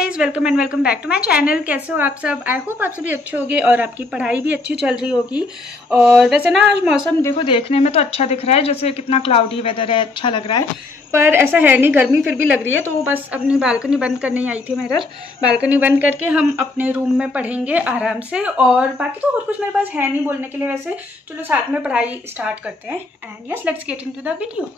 Guys, welcome and welcome back to my channel. कैसे हो आप सब? आई होप आप सभी अच्छे होंगे और आपकी पढ़ाई भी अच्छी चल रही होगी। और वैसे ना आज मौसम देखो देखने में तो अच्छा दिख रहा है, जैसे कितना क्लाउडी वेदर है, अच्छा लग रहा है। पर ऐसा है नहीं, गर्मी फिर भी लग रही है। तो बस अपनी बालकनी बंद करने आई थी मैं इधर। बालकनी बंद करके हम अपने रूम में पढ़ेंगे आराम से। और बाकी तो और कुछ मेरे पास है नहीं बोलने के लिए वैसे। चलो साथ में पढ़ाई स्टार्ट करते हैं and yes, let's get into the video.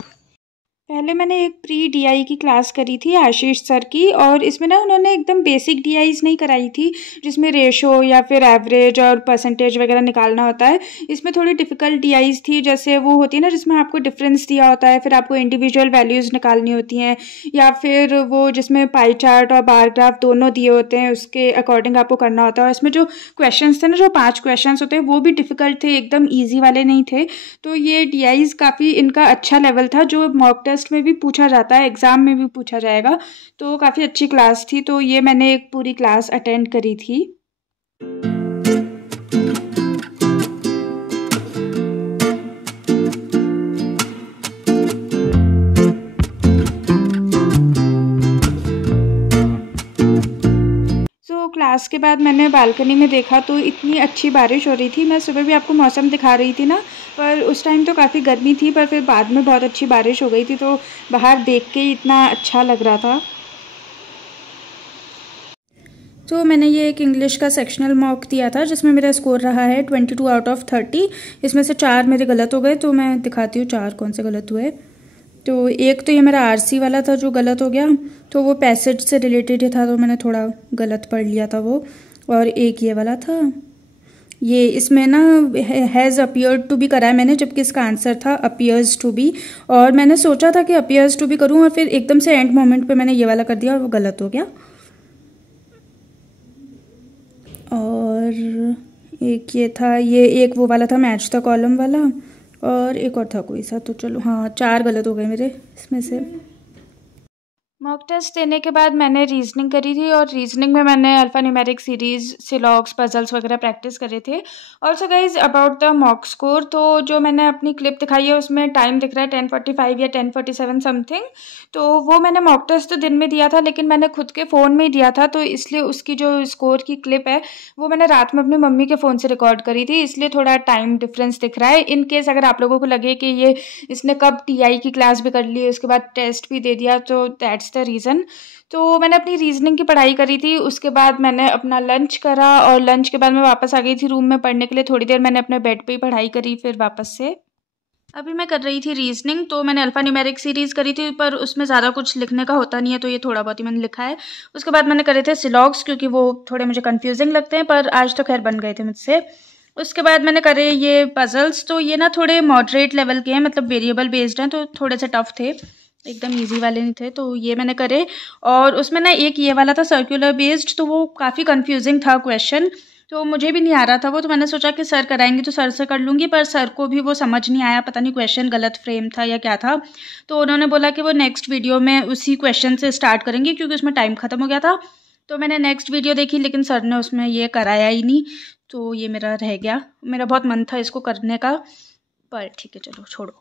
पहले मैंने एक प्री डीआई की क्लास करी थी आशीष सर की, और इसमें ना उन्होंने एकदम बेसिक डीआईज नहीं कराई थी जिसमें रेशो या फिर एवरेज और परसेंटेज वगैरह निकालना होता है। इसमें थोड़ी डिफ़िकल्ट डीआईज थी, जैसे वो होती है ना जिसमें आपको डिफरेंस दिया होता है, फिर आपको इंडिविजुअल वैल्यूज़ निकालनी होती हैं, या फिर वो जिसमें पाई चार्ट और बार ग्राफ दोनों दिए होते हैं, उसके अकॉर्डिंग आपको करना होता है। और इसमें जो क्वेश्चंस थे ना, जो 5 क्वेश्चंस होते हैं, वो भी डिफ़िकल्ट थे, एकदम ईजी वाले नहीं थे। तो ये डीआईज काफ़ी इनका अच्छा लेवल था, जो मॉक टेस्ट में भी पूछा जाता है, एग्ज़ाम में भी पूछा जाएगा। तो काफ़ी अच्छी क्लास थी। तो ये मैंने एक पूरी क्लास अटेंड करी थी। क्लास के बाद मैंने बालकनी में देखा तो इतनी अच्छी बारिश हो रही थी। मैं सुबह भी आपको मौसम दिखा रही थी ना, पर उस टाइम तो काफ़ी गर्मी थी, पर फिर बाद में बहुत अच्छी बारिश हो गई थी। तो बाहर देख के इतना अच्छा लग रहा था। तो मैंने ये एक इंग्लिश का सेक्शनल मॉक दिया था जिसमें मेरा स्कोर रहा है 22 आउट ऑफ 30। इसमें से 4 मेरे गलत हो गए, तो मैं दिखाती हूँ 4 कौन से गलत हुए। तो एक तो ये मेरा आरसी वाला था जो गलत हो गया, तो वो पैसेज से रिलेटेड ही था, तो मैंने थोड़ा गलत पढ़ लिया था वो। और एक ये वाला था, ये इसमें ना हैज़ अपीयर्ड टू बी करा है मैंने, जबकि इसका आंसर था अपीयर्स टू बी। और मैंने सोचा था कि अपीयर्स टू बी करूँ, और फिर एकदम से एंड मोमेंट पे मैंने ये वाला कर दिया और वो गलत हो गया। और एक ये था, ये एक वो वाला था मैच द कॉलम वाला, और एक और था कोई सा। तो चलो हाँ, 4 गलत हो गए मेरे इसमें से। मॉक टेस्ट देने के बाद मैंने रीजनिंग करी थी, और रीजनिंग में मैंने अल्फा न्यूमेरिक सीरीज, सिलॉग्स, पजल्स वगैरह प्रैक्टिस करे थे। Also guys about the mock score, तो जो मैंने अपनी क्लिप दिखाई है उसमें टाइम दिख रहा है 10:45 या 10:47 समथिंग। तो वो मैंने मॉक टेस्ट तो दिन में दिया था, लेकिन मैंने खुद के फ़ोन में ही दिया था, तो इसलिए उसकी जो स्कोर की क्लिप है वो मैंने रात में अपनी मम्मी के फ़ोन से रिकॉर्ड करी थी, इसलिए थोड़ा टाइम डिफरेंस दिख रहा है। इन केस अगर आप लोगों को लगे कि ये इसने कब टीआई की क्लास भी कर ली, उसके बाद टेस्ट भी दे दिया, तो दैट्स द रीज़न। तो मैंने अपनी रीजनिंग की पढ़ाई करी थी, उसके बाद मैंने अपना लंच करा, और लंच के बाद मैं वापस आ गई थी रूम में पढ़ने के लिए। थोड़ी देर मैंने अपने बेड पे ही पढ़ाई करी फिर वापस से। अभी मैं कर रही थी रीजनिंग, तो मैंने अल्फा न्यूमेरिक सीरीज़ करी थी, पर उसमें ज़्यादा कुछ लिखने का होता नहीं है, तो ये थोड़ा बहुत ही मैंने लिखा है। उसके बाद मैंने करे थे सिलॉग्स, क्योंकि वो थोड़े मुझे कन्फ्यूजिंग लगते हैं, पर आज तो खैर बन गए थे मुझसे। उसके बाद मैंने करे ये पजल्स, तो ये ना थोड़े मॉडरेट लेवल के हैं, मतलब वेरिएबल बेस्ड हैं, तो थोड़े से टफ थे, एकदम इजी वाले नहीं थे, तो ये मैंने करे। और उसमें ना एक ये वाला था सर्कुलर बेस्ड, तो वो काफ़ी कंफ्यूजिंग था क्वेश्चन, तो मुझे भी नहीं आ रहा था वो, तो मैंने सोचा कि सर कराएंगे तो सर से कर लूँगी, पर सर को भी वो समझ नहीं आया, पता नहीं क्वेश्चन गलत फ्रेम था या क्या था। तो उन्होंने बोला कि वो नेक्स्ट वीडियो में उसी क्वेश्चन से स्टार्ट करेंगे, क्योंकि उसमें टाइम ख़त्म हो गया था। तो मैंने नेक्स्ट वीडियो देखी, लेकिन सर ने उसमें ये कराया ही नहीं, तो ये मेरा रह गया। मेरा बहुत मन था इसको करने का, पर ठीक है चलो छोड़ो।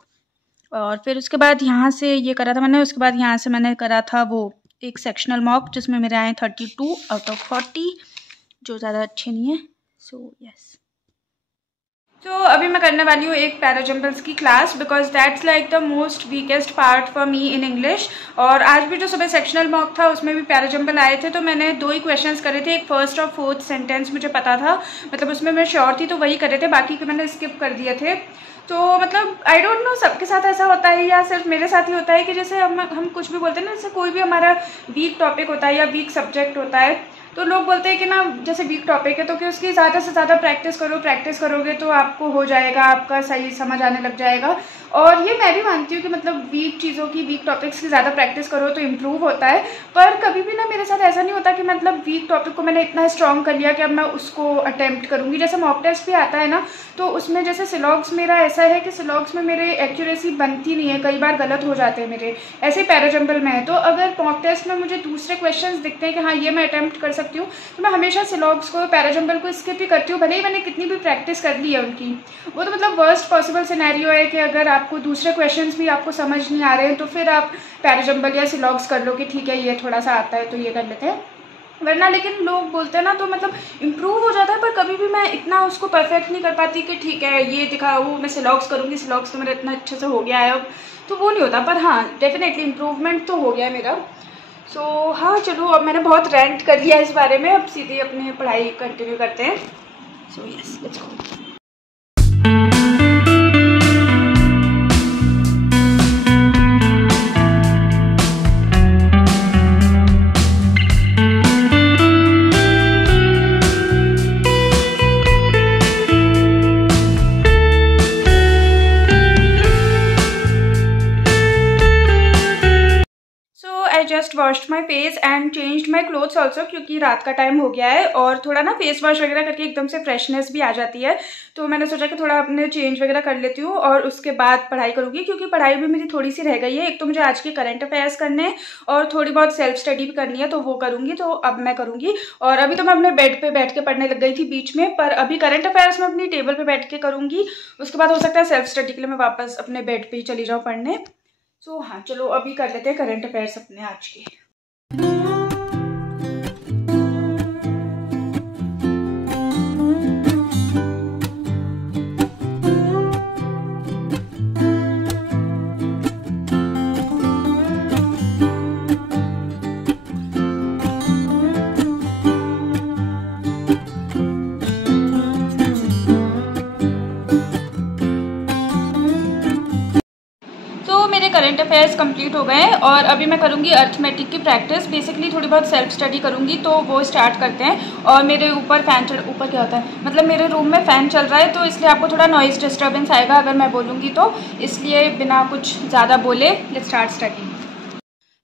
और फिर उसके बाद यहाँ से ये करा था मैंने, उसके बाद यहाँ से मैंने करा था वो एक सेक्शनल मॉक, जिसमें मेरे आए 32 आउट ऑफ 40, जो ज़्यादा अच्छे नहीं है। सो यस, तो अभी मैं करने वाली हूँ एक पैराजम्बल्स की class, because that's like the most weakest part for me in English. और आज भी जो सुबह सेक्शनल मॉक था उसमें भी पैराजम्बल आए थे, तो मैंने 2 ही क्वेश्चंस करे थे। एक फर्स्ट और फोर्थ सेंटेंस मुझे पता था, मतलब उसमें मैं श्योर थी, तो वही करे थे, बाकी के मैंने स्किप कर दिए थे। तो मतलब आई डोंट नो सबके साथ ऐसा होता है या सिर्फ मेरे साथ ही होता है कि जैसे हम कुछ भी बोलते हैं ना, जैसे कोई भी हमारा वीक टॉपिक होता है या वीक सब्जेक्ट होता है, तो लोग बोलते हैं कि ना जैसे वीक टॉपिक है तो कि उसकी ज़्यादा से ज़्यादा प्रैक्टिस करो, प्रैक्टिस करोगे तो आपको हो जाएगा, आपका सही समझ आने लग जाएगा। और ये मैं भी मानती हूँ कि मतलब वीक चीज़ों की, वीक टॉपिक्स की ज़्यादा प्रैक्टिस करो तो इम्प्रूव होता है। पर कभी भी ना मेरे साथ ऐसा नहीं होता कि मतलब वीक टॉपिक को मैंने इतना स्ट्रॉन्ग कर लिया कि अब मैं उसको अटैम्प्ट करूँगी। जैसे मॉक टेस्ट भी आता है ना, तो उसमें जैसे सिलॉग्स मेरा ऐसा है कि सिलॉग्स में मेरे एक्यूरेसी बनती नहीं है, कई बार गलत हो जाते हैं मेरे, ऐसे पैराजम्बल में है। तो अगर मॉक टेस्ट में मुझे दूसरे क्वेश्चन दिखते हैं कि हाँ ये मैं अटैम्प्ट कर सकती हूँ, तो मैं हमेशा सिलॉग्स को, पैराजम्बल को स्किप ही करती हूँ, भले ही मैंने कितनी भी प्रैक्टिस कर ली है उनकी। वो तो मतलब वर्स्ट पॉसिबल सिनेरियो है कि अगर आपको दूसरे क्वेश्चंस भी आपको समझ नहीं आ रहे हैं, तो फिर आप पैराजम्बल या सिलॉग्स कर लो कि ठीक है ये थोड़ा सा आता है तो ये कर लेते हैं। वरना लेकिन लोग बोलते हैं ना तो मतलब इम्प्रूव हो जाता है, पर कभी भी मैं इतना उसको परफेक्ट नहीं कर पाती कि ठीक है ये दिखा वो मैं सिलॉक्स करूँगी, सिलॉक्स तो मेरा इतना अच्छे से हो गया है अब, तो वो नहीं होता। पर हाँ डेफिनेटली इम्प्रूवमेंट तो हो गया है मेरा। सो हाँ चलो, अब मैंने बहुत रेंट कर लिया इस बारे में, अब सीधे अपनी पढ़ाई कंटिन्यू करते हैं। So yes let's go. I just washed my face and changed my clothes also, क्योंकि रात का टाइम हो गया है और थोड़ा ना फेस वॉश वगैरह करके एकदम से फ्रेशनेस भी आ जाती है। तो मैंने सोचा कि थोड़ा अपने चेंज वगैरह कर लेती हूँ और उसके बाद पढ़ाई करूँगी, क्योंकि पढ़ाई भी मेरी थोड़ी सी रह गई है। एक तो मुझे आज के करंट अफेयर्स करने हैं और थोड़ी बहुत सेल्फ स्टडी भी करनी है, तो वो करूँगी। तो अब मैं करूँगी, और अभी तो मैं अपने बेड पर बैठ के पढ़ने लग गई थी बीच में, पर अभी करंट अफेयर्स में अपनी टेबल पर बैठ के करूँगी। उसके बाद हो सकता है सेल्फ स्टडी के लिए मैं वापस अपने बेड पर ही चली जाऊँ पढ़ने। सो हाँ चलो अभी कर लेते हैं करंट अफेयर्स अपने आज के। मेरे करंट अफेयर्स कंप्लीट हो गए हैं और अभी मैं करूँगी अर्थमेटिक की प्रैक्टिस। बेसिकली थोड़ी बहुत सेल्फ स्टडी करूँगी, तो वो स्टार्ट करते हैं। और मेरे ऊपर ऊपर क्या होता है, मतलब मेरे रूम में फ़ैन चल रहा है, तो इसलिए आपको थोड़ा नॉइज़ डिस्टर्बेंस आएगा अगर मैं बोलूँगी तो, इसलिए बिना कुछ ज़्यादा बोले लेट्स स्टार्ट स्टडी।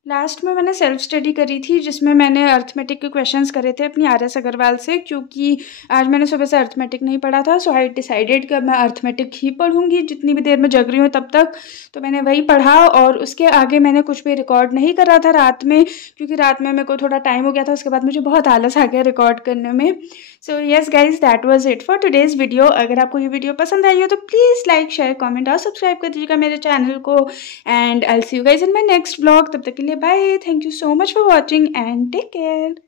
लास्ट में मैंने सेल्फ स्टडी करी थी, जिसमें मैंने अर्थमेटिक के क्वेश्चंस करे थे अपनी RS अग्रवाल से, क्योंकि आज मैंने सुबह से अर्थमेटिक नहीं पढ़ा था। सो आई डिसाइडेड कि अब मैं अर्थमेटिक ही पढ़ूंगी जितनी भी देर में जग रही हूँ तब तक। तो मैंने वही पढ़ा और उसके आगे मैंने कुछ भी रिकॉर्ड नहीं करा था रात में, क्योंकि रात में मेरे को थोड़ा टाइम हो गया था। उसके बाद मुझे बहुत आलस आ गया रिकॉर्ड करने में। So yes guys, that was it for today's video. अगर आपको ये वीडियो पसंद आई हो तो प्लीज़ लाइक शेयर कॉमेंट और सब्सक्राइब कर दीजिएगा मेरे चैनल को। And I will see you guys in my next vlog. तब तक के लिए bye, thank you so much for watching and take care.